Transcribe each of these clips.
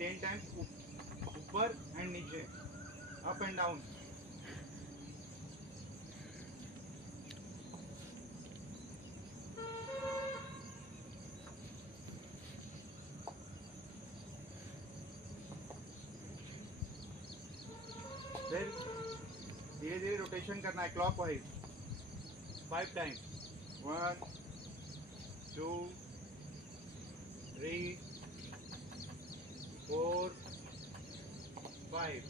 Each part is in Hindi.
10 टाइम्स ऊपर एंड नीचे, अप एंड डाउन। फिर धीरे धीरे रोटेशन करना है क्लॉकवाइज 5 टाइम्स। 1 2 3 4 5।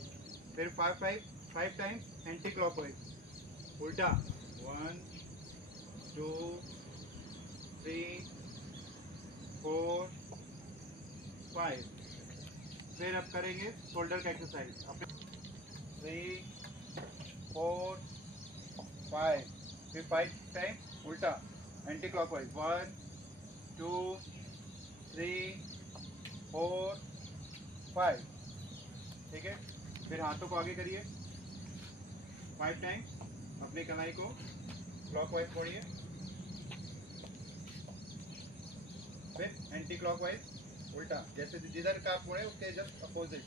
फिर 5 टाइम्स एंटी क्लॉकवाइज उल्टा। 1 2 3 4 5। फिर अब करेंगे शोल्डर का एक्सरसाइज। 3 4 5। फिर 5 टाइम्स उल्टा एंटी क्लॉकवाइज। 1 2 3 4 5। ठीक है। फिर हाथों को आगे करिए 5 टाइम्स, अपनी कलाई को क्लॉकवाइज मोड़िए, फिर एंटी क्लॉकवाइज उल्टा, जैसे जिधर का आप मोड़े उसके जस्ट अपोजिट।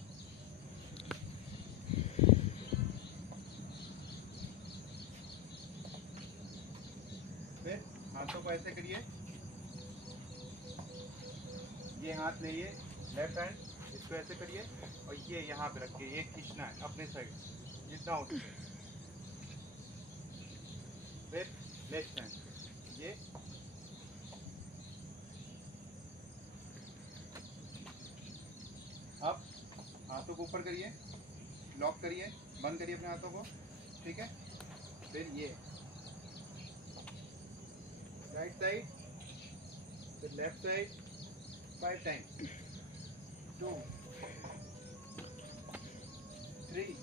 फिर हाथों को ऐसे करिए, ये हाथ लेइए लेफ्ट हैंड, इसको ऐसे करिए और ये यहाँ पे रखिए, ये खींचना है अपने साइड जितना हो सके। फिर लेफ्ट हैंड ये, अब हाथों को ऊपर करिए, लॉक करिए, बंद करिए अपने हाथों को। ठीक है। फिर ये राइट साइड, फिर लेफ्ट साइड 5 टाइम्स। 2 3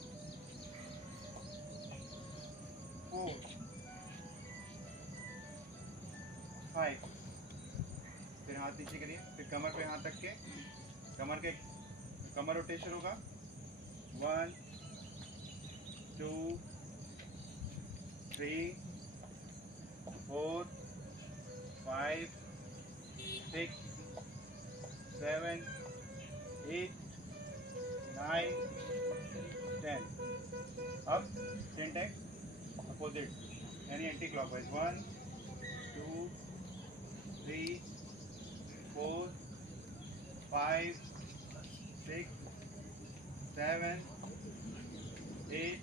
4 5। फिर हाथ नीचे करिए, फिर कमर पे हाथ रख के कमर रोटेशन होगा। 1 2 3 4 5 6 7 8 9 10। अब 10 टाइम्स अपोजिट यानी एंटी क्लॉकवाइज। 1 2 3 4 5 6 7 8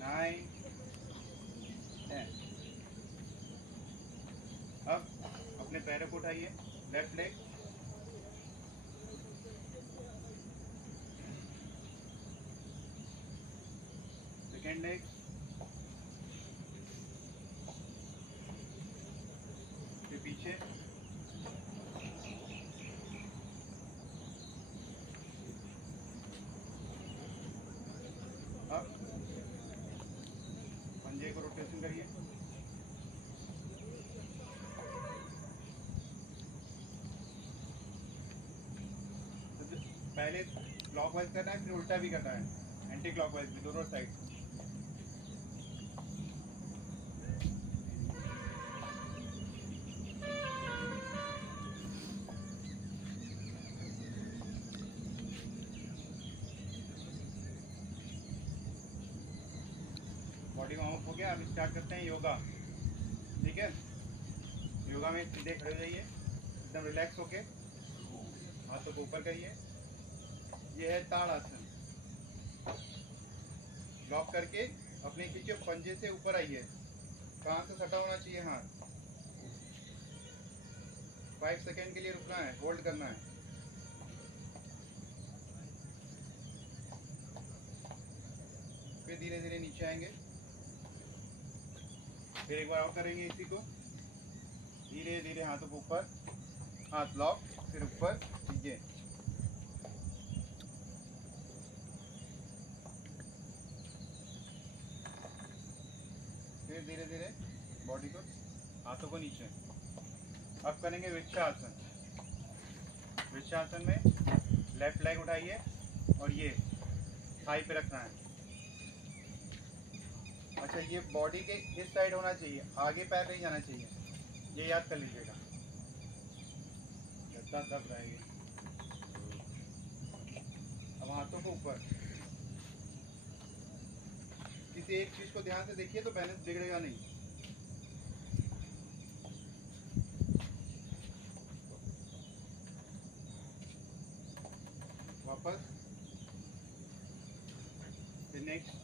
9 10। अब अपने पैरों को उठाइए, लेफ्ट लेग, सेकेंड लेग, फिर पीछे, अब पंजे को रोटेशन करिए, पहले क्लॉकवाइज करना है, फिर उल्टा भी करना है, एंटी क्लॉकवाइज भी, दोनों साइड। बॉडी वार्म अप हो गया। अब स्टार्ट करते हैं योगा। ठीक है। योगा में सीधे खड़े हो जाइए, एकदम रिलैक्स होके, हाथों को ऊपर करिए। ये है ताड़ासन। लॉक करके अपने खींचे, पंजे से ऊपर आइए, कहाँ से सटा होना चाहिए हाथ। 5 सेकेंड के लिए रुकना है, होल्ड करना है। फिर धीरे धीरे नीचे आएंगे, फिर एक बार और करेंगे इसी को, धीरे धीरे हाथों को ऊपर, हाथ लॉक, फिर ऊपर, ये फिर धीरे धीरे बॉडी को, हाथों को नीचे। अब करेंगे वृक्षासन। वृक्षासन में लेफ्ट लेग उठाइए और ये थाई पे रखना है। अच्छा, ये बॉडी के इस साइड होना चाहिए, आगे पैर नहीं जाना चाहिए, ये याद कर लीजिएगा। दब रहेगी। अब हाथों को ऊपर। किसी एक चीज को ध्यान से देखिए तो बैलेंस बिगड़ेगा नहीं। वापस, फिर नेक्स्ट,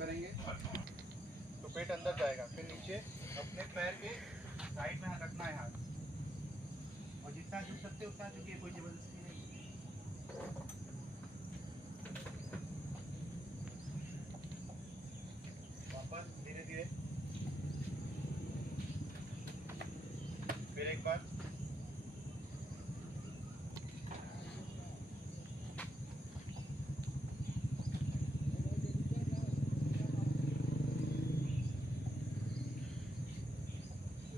करेंगे तो पेट अंदर जाएगा। फिर नीचे अपने पैर के साइड में रखना है हाथ, और जितना झुक सकते उतना झुकिए, कोई जबरदस्ती नहीं। वापस धीरे धीरे, फिर एक बार,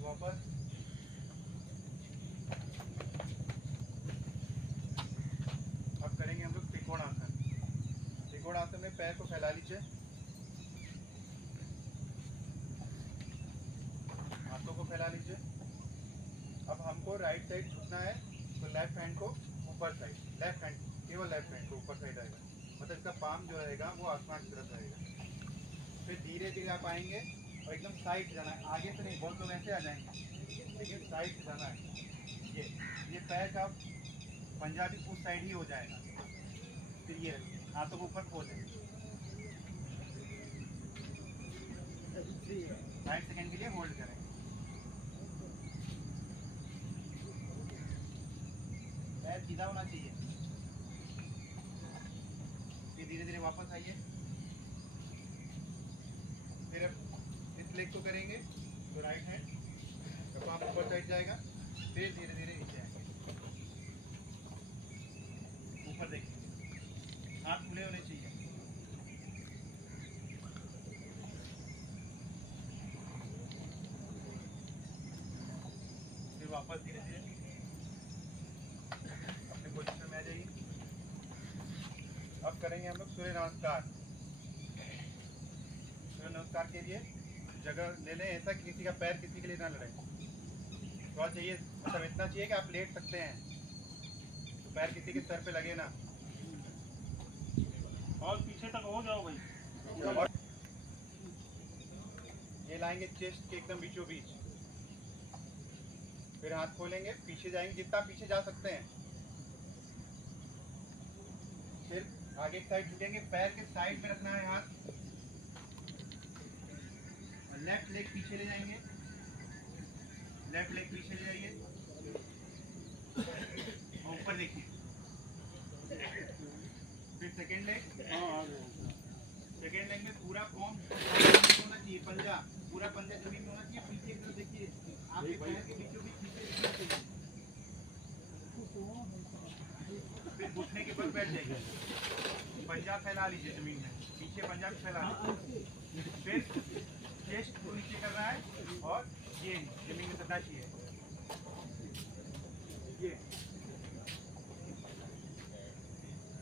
वापस, अब करेंगे हम लोग त्रिकोण आसन। त्रिकोण आसन में पैर को फैला लीजिए, हाथों को फैला लीजिए। अब हमको राइट साइड झुकना है तो लेफ्ट हैंड को ऊपर साइड, लेफ्ट हैंड, केवल लेफ्ट हैंड को ऊपर साइड आएगा, मतलब इसका पाम जो रहेगा वो आसमान की तरफ रहेगा। फिर धीरे धीरे आप आएंगे और एकदम साइड से जाना है, आगे से नहीं। बहुत लोग ऐसे आ जाएंगे, लेकिन साइड से जाना है। ये पैर का पंजाबी उस साइड ही हो जाएगा। फिर ये हाथों को ऊपर खोलें, 5 सेकंड के लिए होल्ड करें। पैर सीधा होना चाहिए। फिर धीरे धीरे वापस आइए। फिर अब इस लेग को करेंगे तो राइट हैंड का पाम ऊपर साइड जाएगा। फिर धीरे धीरे नीचे आएंगे, ऊपर देखिए, हाथ खुले होने चाहिए। फिर वापस धीरे धीरे अपने पोजीशन में आ जाइए। अब करेंगे हम लोग सूर्य नमस्कार। सूर्य नमस्कार के लिए जगह ले लें ऐसा कि किसी का पैर किसी के लिए ना लड़े। थोड़ा चाहिए, मतलब इतना चाहिए कि आप लेट सकते हैं, तो पैर किसी के सर पे लगे ना। और पीछे तक हो जाओ भाई। ये लाएंगे चेस्ट के एकदम बीचों बीच। फिर हाथ खोलेंगे, पीछे जाएंगे जितना पीछे जा सकते हैं। फिर आगे की साइड झुकेंगे, पैर के साइड में रखना है हाथ, और लेफ्ट लेग पीछे ले जाएंगे। लेफ्ट लेग पीछे ले जाइए और ऊपर देखिए। फिर सेकेंड लेग, सेकेंड लेग में पूरा फॉर्म होना चाहिए, पंजा पूरा, पंजा जमीन में होना चाहिए। पीछे की तरफ देखिए, आपके पैर के बीचों बीच पीछे दिखना चाहिए। फिर घुटने के बल बैठ जाइए, पंजा फैला लीजिए जमीन में, पीछे पंजा फैला लीजिए। फिर चेस्ट को नीचे करना है और ये जमीन में सटना चाहिए। ये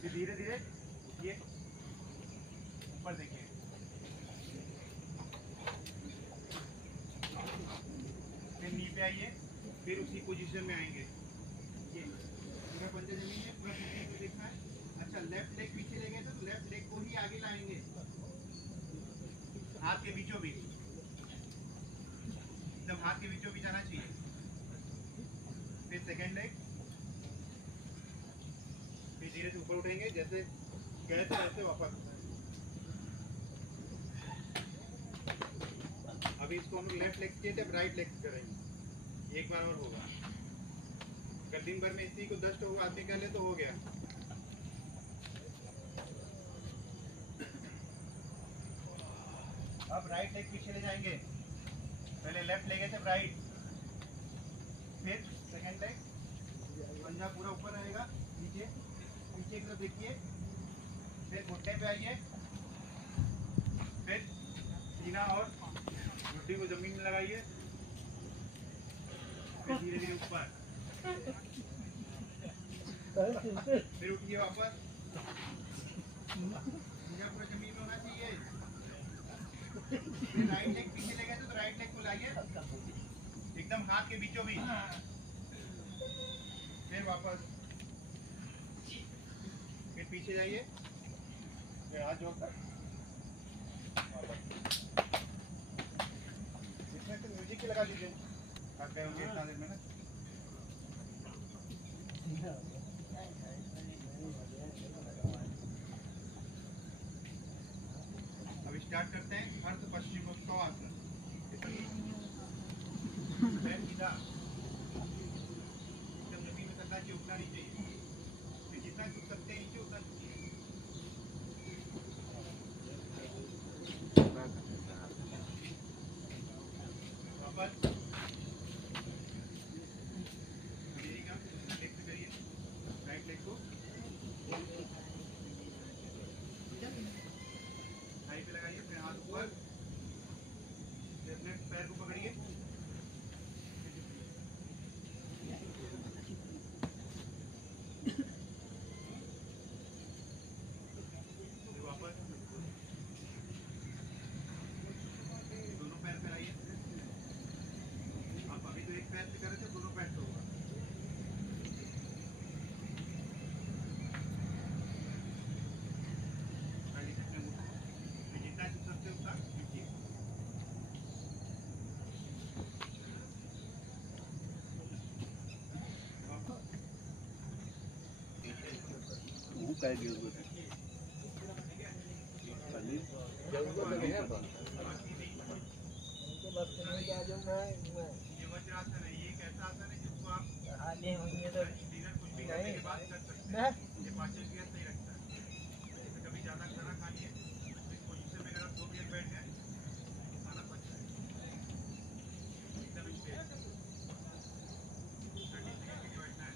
फिर धीरे धीरे ये ऊपर देखिए। फिर नी पे आइए, फिर उसी पोजीशन में आएंगे। ये पूरा पंजा जमीन में, पूरा पीछे को देखना है। अच्छा, लेफ्ट लेग पीछे ले गए तो लेफ्ट लेग को ही आगे लाएंगे, हाथ के बीचों बीच, एकदम हाथ के बीचों बीच आना चाहिए। फिर सेकेंड लेग, फिर धीरे से ऊपर उठेंगे, जैसे गए थे वैसे वापस। अभी इसको हम लेफ्ट लेग के जब राइट लेग करेंगे, एक बार और होगा। अगर दिन भर में इसी को 10 आदमी कर ले तो हो गया। अब राइट लेग पीछे ले जाएंगे, पहले लेफ्ट लेग है राइट, फिर सेकेंड लेग, पंजा पूरा ऊपर रहेगा, नीचे पीछे की तरफ देखिए। फिर घुटने पे आइए, फिर सीना और घुटने को जमीन में लगाइए। फिर धीरे धीरे ऊपर, फिर उठिए वापस, पूरा जमीन में होना चाहिए। फिर राइट लेग पीछे ले गए तो राइट लेग को लाइए एकदम हाथ के बीचों बीच। फिर वापस, फिर पीछे जाइए, फिर हाथ जोड़कर वापस। इसमें तो म्यूजिक ही लगा दीजिए, थक गए होंगे इतना देर में ना। अब स्टार्ट करते हैं अर्ध पश्चिमोत्तानासन। पैर सीधा एकदम जमीन में करना चाहिए, उठना नहीं चाहिए। फिर जितना झुक सकते हैं नीचे उतना झुकिए। वापस का लेग से करिए, राइट लेग को थाई पे लगाइए, फिर हाथ ऊपर, फिर अपने पैर को पकड़िए, फिर वापस दोनों पैर फैलाइए। आप अभी तो एक पैर से कर रहे थे, दोनों पैर से होगा। जितना झुक सकते हो उतना झुकिए। ये वज्रासन है, ये एक ऐसा आसन है जिसको आप डिनर कुछ भी करने के बाद कर सकते हैं। ये पाचन क्रिया सही रखता है। जैसे कभी ज़्यादा खाना खा लिए तो इस पोजीशन में अगर आप 2 मिनट बैठ गए तो खाना पच जाएगा एकदम स्ट्रेट। 30 सेकंड के लिए बैठना है।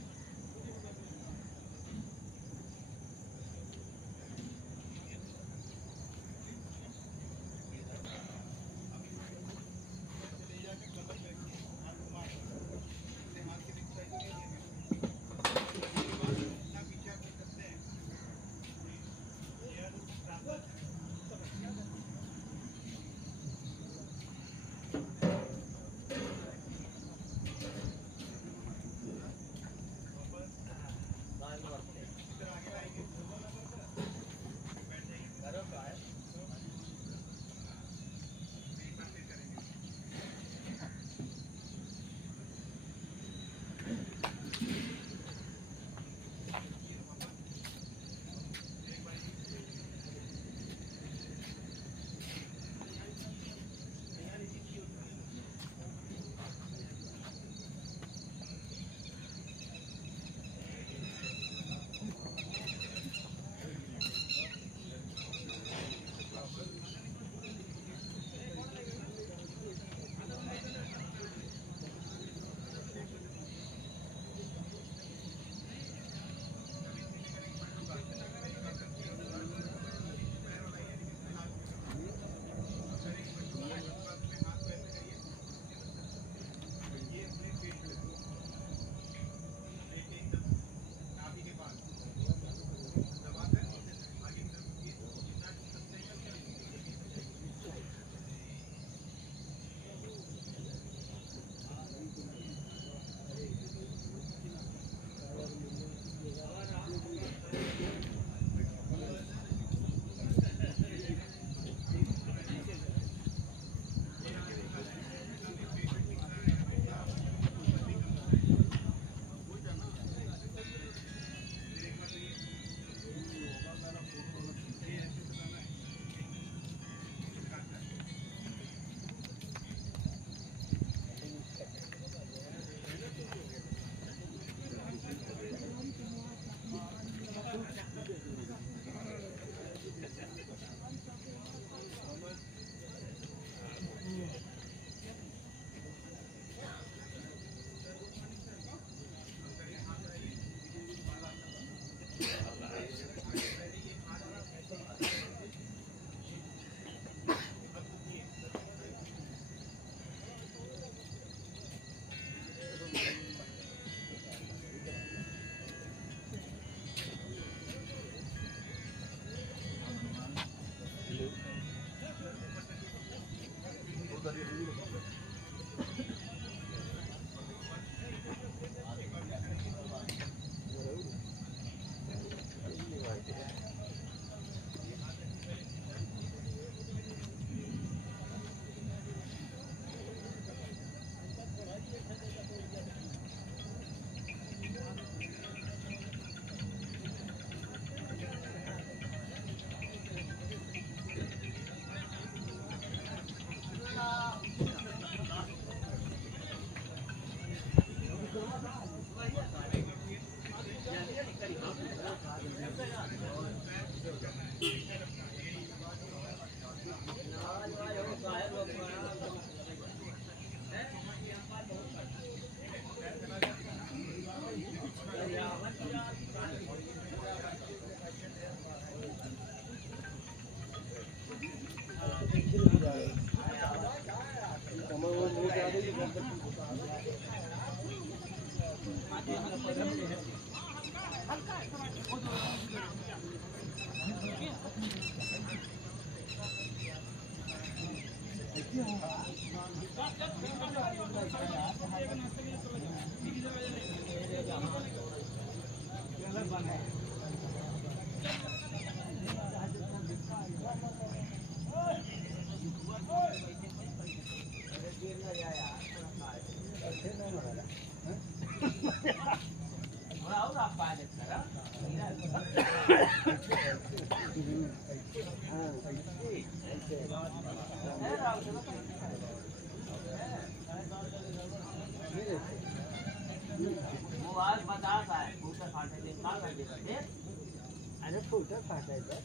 अरे छोटा फाटायचा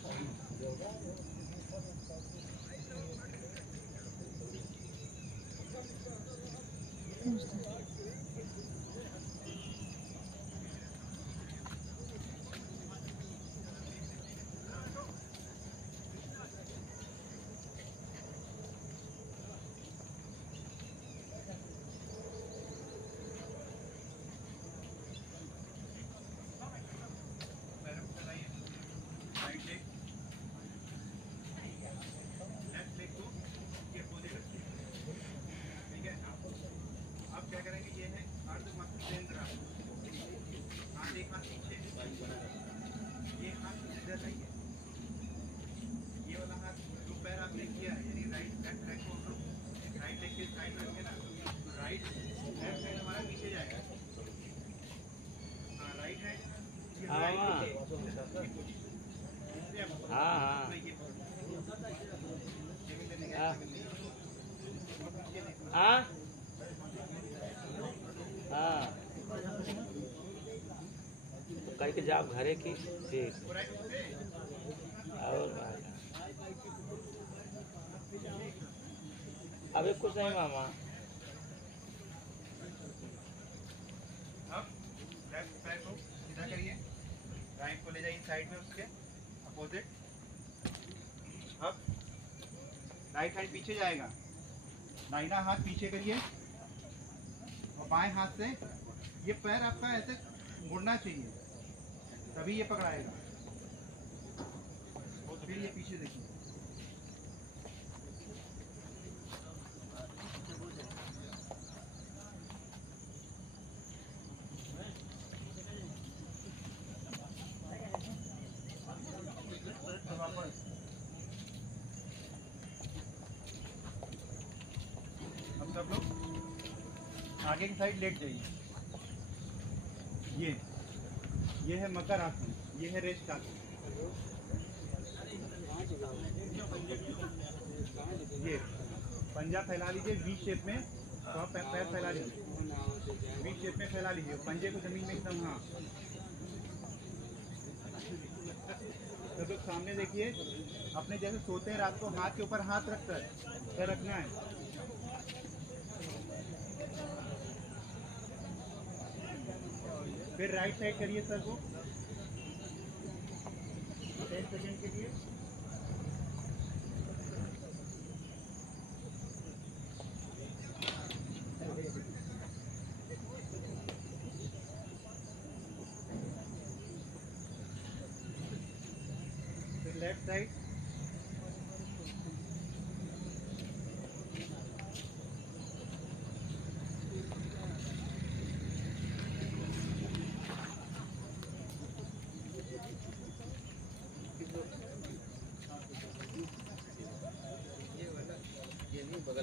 के जाप घरे की ठीक और अभी कुछ नहीं मामा। अब लेफ्ट पैर को सीधा करिए, राइट को ले जाइए साइड में उसके अपोजिट। अब राइट हैंड पीछे जाएगा, दाहिना हाथ पीछे करिए और बाएं हाथ से ये पैर आपका ऐसे मुड़ना चाहिए, तभी ये पकड़ाएगा। और फिर ये पीछे देखिए, अब सब लोग आगे की साइड लेट जाइए। ये है मकर आसन, ये है रेस्ट आसन। ये पंजा फैला लीजिए वी शेप में, तो आप पैर फैला लीजिए, वी शेप में फैला लीजिए, पंजे को जमीन में एकदम। हाँ, तो लोग सामने देखिए, अपने जैसे सोते हैं रात को हाथ के ऊपर हाथ रखकर पैर रखना है। फिर राइट साइड करिए सर को 10 सेकंड के लिए। फिर लेफ्ट साइड,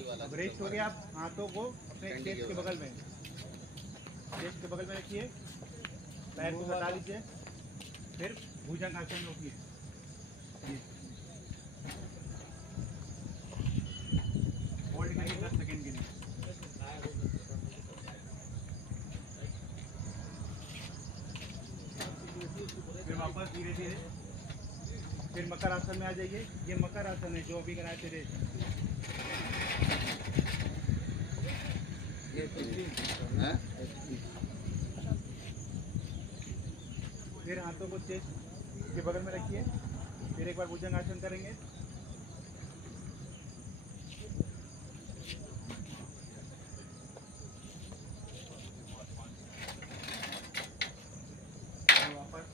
अब रेस्ट हो गया, आप हाथों को अपने चेस्ट के बगल में, चेस्ट के बगल में रखिए, पैर को हटा लीजिए, फिर भुजंग आसन में उठिए। होल्ड करिए 10 सेकंड के लिए। फिर वापस धीरे धीरे फिर मकर आसन में आ जाइए। ये मकर आसन है जो अभी कराए थे। फिर हाथों को चेस्ट के बगल में रखिए, फिर एक बार भुजंग आसन करेंगे। वापस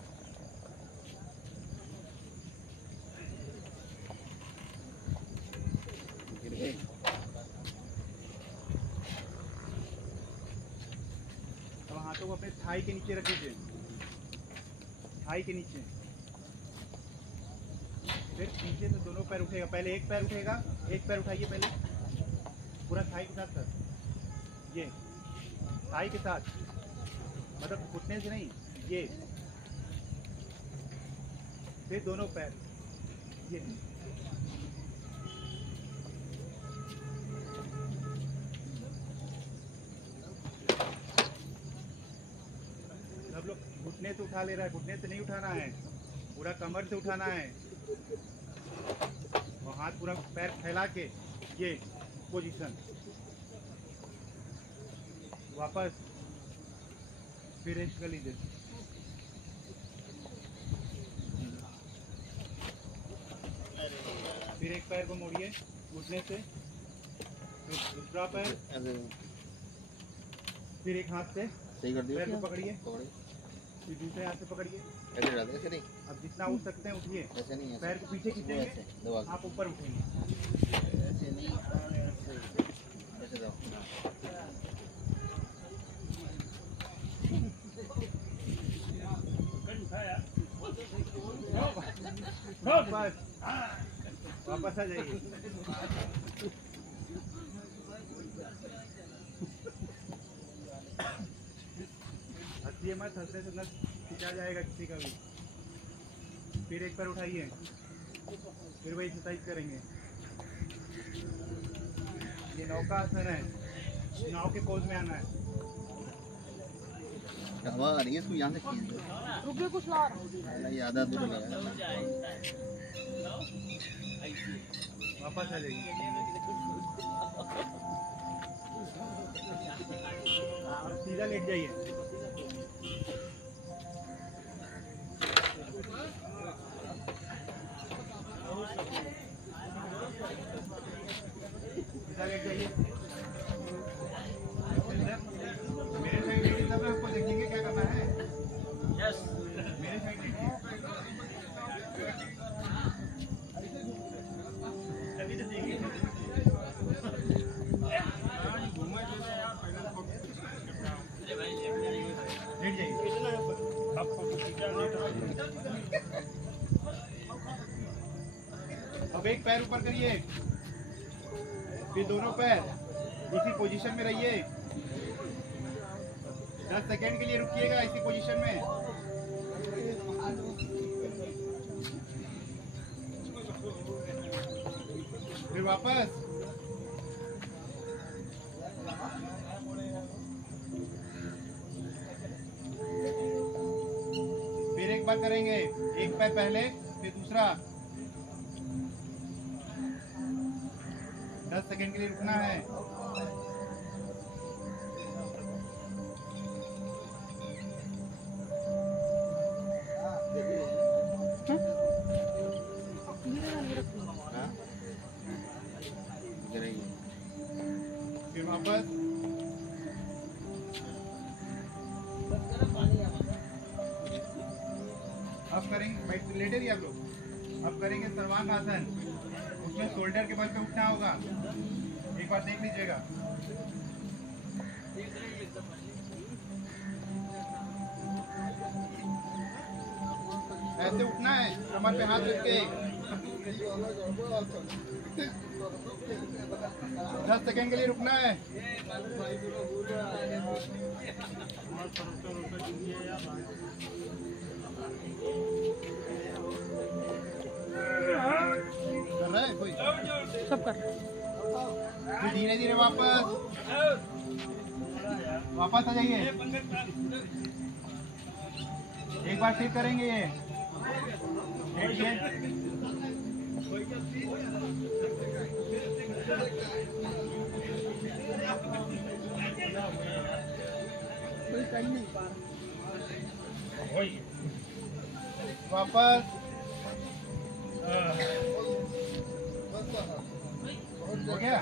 अब हाथों को अपने थाई के नीचे रख दीजिए, थाई के नीचे। फिर पीछे से दोनों पैर उठेगा, पहले एक पैर उठेगा, एक पैर उठाइए पहले पूरा थाई के साथ सर, ये थाई के साथ, मतलब घुटने से नहीं, ये। फिर दोनों पैर ये। सब लोग घुटने से उठा ले रहा है, घुटने से नहीं उठाना है, पूरा कमर से उठाना है और हाथ पूरा पैर फैला के ये पोजीशन। वापस फिर रेस्ट कर लीजिए। फिर एक पैर को मोड़िए घुटने से, फिर दूसरा पैर, फिर एक हाथ से सही कर दिया, पैर को पकड़िए, फिर दूसरे हाथ से पकड़िए। ऐसे नहीं, अब जितना उठ सकते हैं उठिए, ऐसे नहीं, पैर को पीछे खींचेंगे, आप ऊपर उठेंगे। ऐसे नहीं, ऐसे जाओ। वापस आ जाइए। हंसिए मत, हंसने से नस खिंचा जाएगा किसी का भी। फिर एक पैर उठाइए, फिर वही एक्सरसाइज करेंगे। ये नौका आसन है, नाव के पोज में आना है। हवा आ रही है, इसको यहाँ से खींच दो। रुकिए कुछ ला रहा हूँ। ये आधा दूर लगा। वापस आ जाइए। अब सीधा लेट जाइए। सीधा लेट जाइए। मेरे साइड लेट सब आपको देखेंगे क्या करना है। यस, मेरे साइड लेट अभी तो देखिए। लेट जाइए। अब एक पैर ऊपर करिए, फिर दोनों पैर इसी पोजीशन में रहिए। 10 सेकेंड के लिए रुकिएगा इसी पोजीशन में। फिर वापस। फिर एक बार करेंगे, एक पैर पहले फिर दूसरा। 10 सेकेंड के लिए रुकना है। फिर वापस। अब करेंगे, बैठ लेटे रहिए आप लोग। अब करेंगे सर्वांग आसन, उसमें शोल्डर के बल पे उठना होगा। एक बार देख लीजिएगा। ऐसे उठना है, कमर पे हाथ रख के। 10 सेकंड के लिए रुकना है। कर रहा है कोई? सब कर। फिर धीरे धीरे वापस आ जाइए। एक बार ठीक करेंगे ये। देखिए कोई कर नहीं पा रहा। वापस हो गया।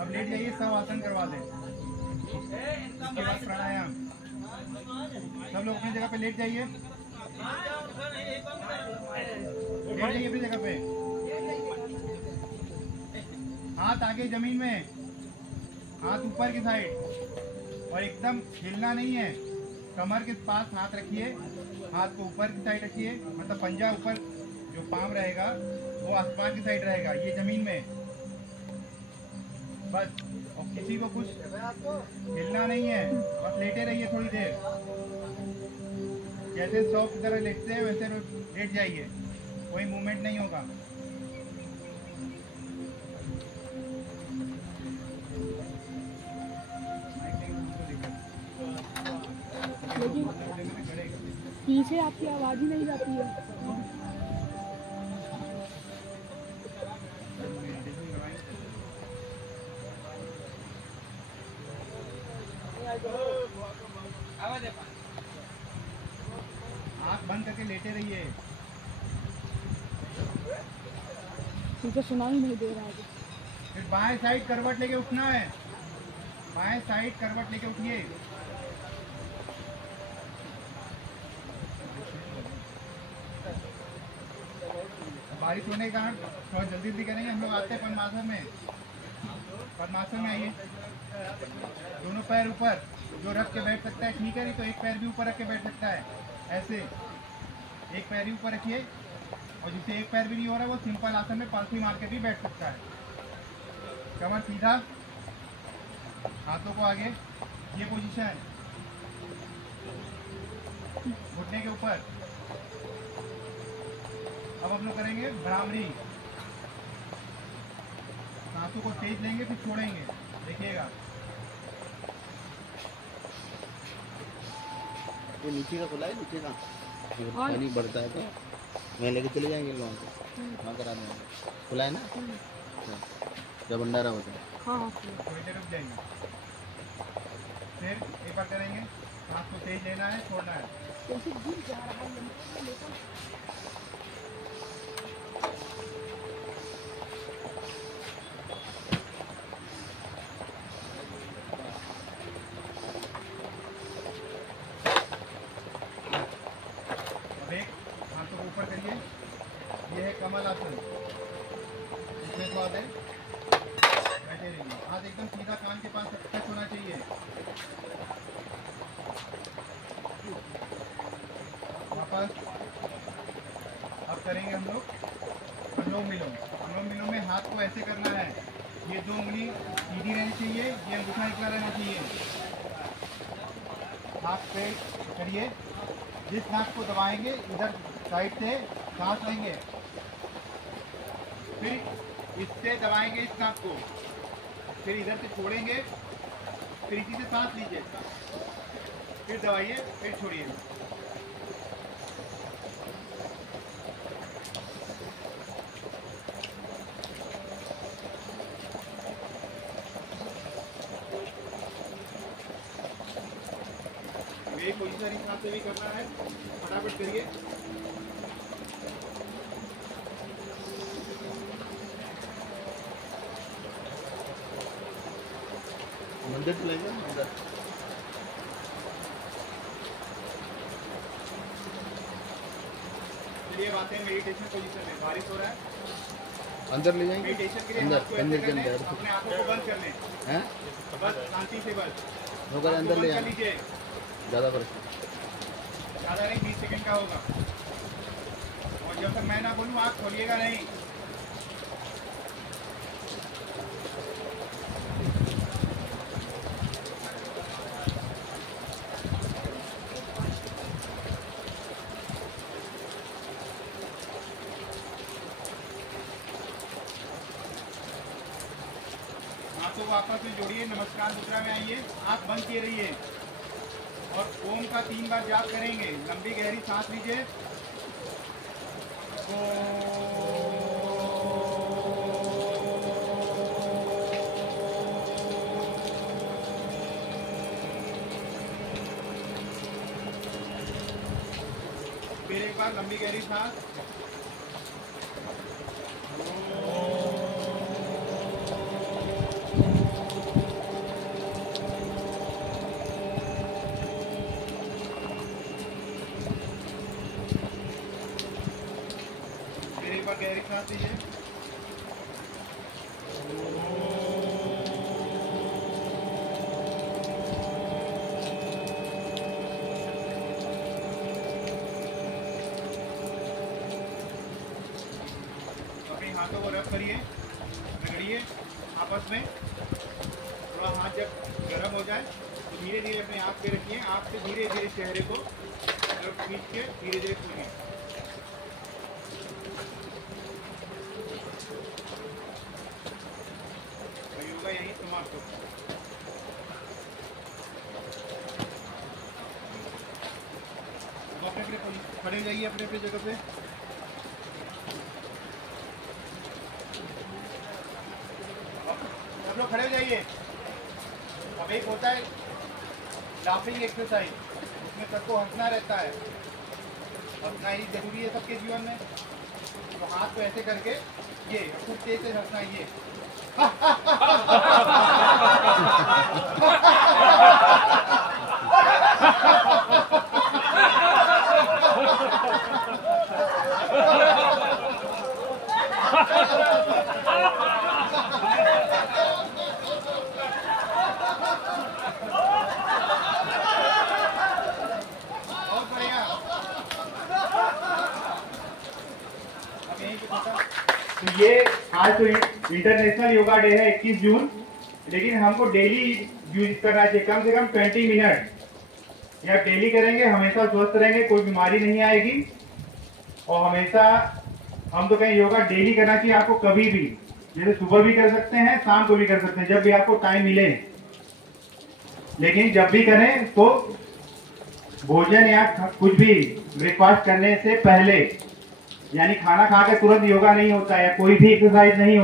अब लेट जाइए, सब आसन करवा दें। इसके बाद प्राणायाम। सब लोग अपनी जगह पे लेट जाइए। लेट जाइए अपनी जगह पे। हाथ आगे जमीन में, हाथ ऊपर की साइड, और एकदम हिलना नहीं है। कमर के पास हाथ रखिए, हाथ को ऊपर की साइड रखिए, मतलब पंजा ऊपर, जो पाम रहेगा वो आसमान की साइड रहेगा, ये जमीन में बस। और किसी को कुछ हिलना नहीं है, बस लेटे रहिए थोड़ी देर। जैसे 100 की तरह लेटते हैं वैसे लेट जाइए, कोई मूवमेंट नहीं होगा। लेकिन पीछे आपकी आवाज ही नहीं जाती है। आँख बंद करके लेटे रहिए। मुझे सुनाई नहीं दे रहा है। फिर बाएं साइड करवट लेके उठना है। बाएं साइड करवट लेके उठिए। बारिश होने के कारण थोड़ा जल्दी जल्दी करेंगे। हम लोग आते हैं पद्मासन में। पद्मासन में आइए। दोनों पैर ऊपर, जो रख के बैठ सकता है ठीक है, नहीं तो एक पैर भी ऊपर रख के बैठ सकता है। ऐसे एक पैर ही ऊपर रखिए, और जिसे एक पैर भी नहीं हो रहा वो सिंपल आसन में पालथी मार के भी बैठ सकता है। कमर सीधा, हाथों को आगे, ये पोजीशन, घुटने के ऊपर। अब हम लोग करेंगे भ्रामरी। सांसों को तेज लेंगे फिर छोड़ेंगे, देखिएगा। ये नीचे का खुला है, नीचे का पानी बढ़ता है तो मैं लेके चले जाएंगे वहाँ पे, वहाँ करा देंगे। खुला है ना? जब भंडारा होता है। हाँ थोड़ी देर रुक जाएंगे, फिर एक बार करेंगे। सांस को तेज लेना है, छोड़ना है। जैसे गिर जा रहा है लेकिन अब एक हाथों को ऊपर करिए, ये है कमल आसन। इसमें स्वाद है, बैठे रहिए। हाथ एकदम सीधा कान के पास टच होना चाहिए। वापस अब करेंगे हम लोग अनुलोम विलोम। अनुलोम विलोम में हाथ को ऐसे करना है, ये 2 उंगली सीधी रहनी चाहिए, ये अंगूठा निकला रहना चाहिए। हाथ पे करिए, जिस नाक को दबाएंगे इधर साइड से सांस लेंगे, फिर इससे दबाएंगे इस नाक को, फिर इधर से छोड़ेंगे, फिर इसी से सांस लीजिए, फिर दबाइए, फिर छोड़िए। मेरी पोजीशन हिसाब से भी करना है, फटाफट करिए। मंदिर चलेगा मंदिर। चलिए अब आते हैं मेडिटेशन पोजीशन में। बारिश हो रहा है, अंदर ले जाएंगे मेडिटेशन के लिए अंदर आपको ऐसे मंदिर के करना है, अंदर अपने आंखों को बंद कर लें, हैं बस शांति से बस होकर अंदर ले बंद कर जाना लीजिए, ज़्यादा फर्क ज़्यादा नहीं 20 सेकंड का होगा। और जब तक मैं ना बोलूँ आँख खोलिएगा नहीं। हाथों को आपस में जोड़िए, नमस्कार मुद्रा में आइए, आँख बंद किए रहिए और ओम का 3 बार जाप करेंगे। लंबी गहरी सांस लीजिए। फिर एक बार लंबी गहरी सांस। फिर एक बार गहरी सांस लीजिए। अपने हाथों को रब करिए, रगड़िए आपस में। थोड़ा हाथ जब गर्म हो जाए तो धीरे धीरे अपने आँख पे रखिए, आँख से धीरे धीरे चेहरे को तरफ खींच के धीरे धीरे खोलिए। और योगा यहीं समाप्त होगा। अब अपने खड़े जाइए अपने अपने जगह पे। सब लोग खड़े हो जाइए। अब एक होता है लाफिंग एक्सरसाइज, उसमें सबको हंसना रहता है, हंसना ही जरूरी है सबके जीवन में। तो हाथ को ऐसे करके ये खूब तेज से हंसना, ये और बढ़िया। अब यहीं पे खत्म। तो ये आज तो इंटरनेशनल योगा डे है 21 जून, लेकिन हमको डेली यूज करना चाहिए, कम से कम 20 मिनट या डेली करेंगे, हमेशा स्वस्थ रहेंगे, कोई बीमारी नहीं आएगी। और हमेशा हम तो कहें योगा डेली करना चाहिए आपको, कभी भी, जैसे सुबह भी कर सकते हैं, शाम को भी कर सकते हैं, जब भी आपको टाइम मिले। लेकिन जब भी करें तो भोजन या कुछ भी ब्रेकफास्ट करने से पहले, यानी खाना खा के तुरंत योगा नहीं होता है, कोई भी एक्सरसाइज नहीं होता।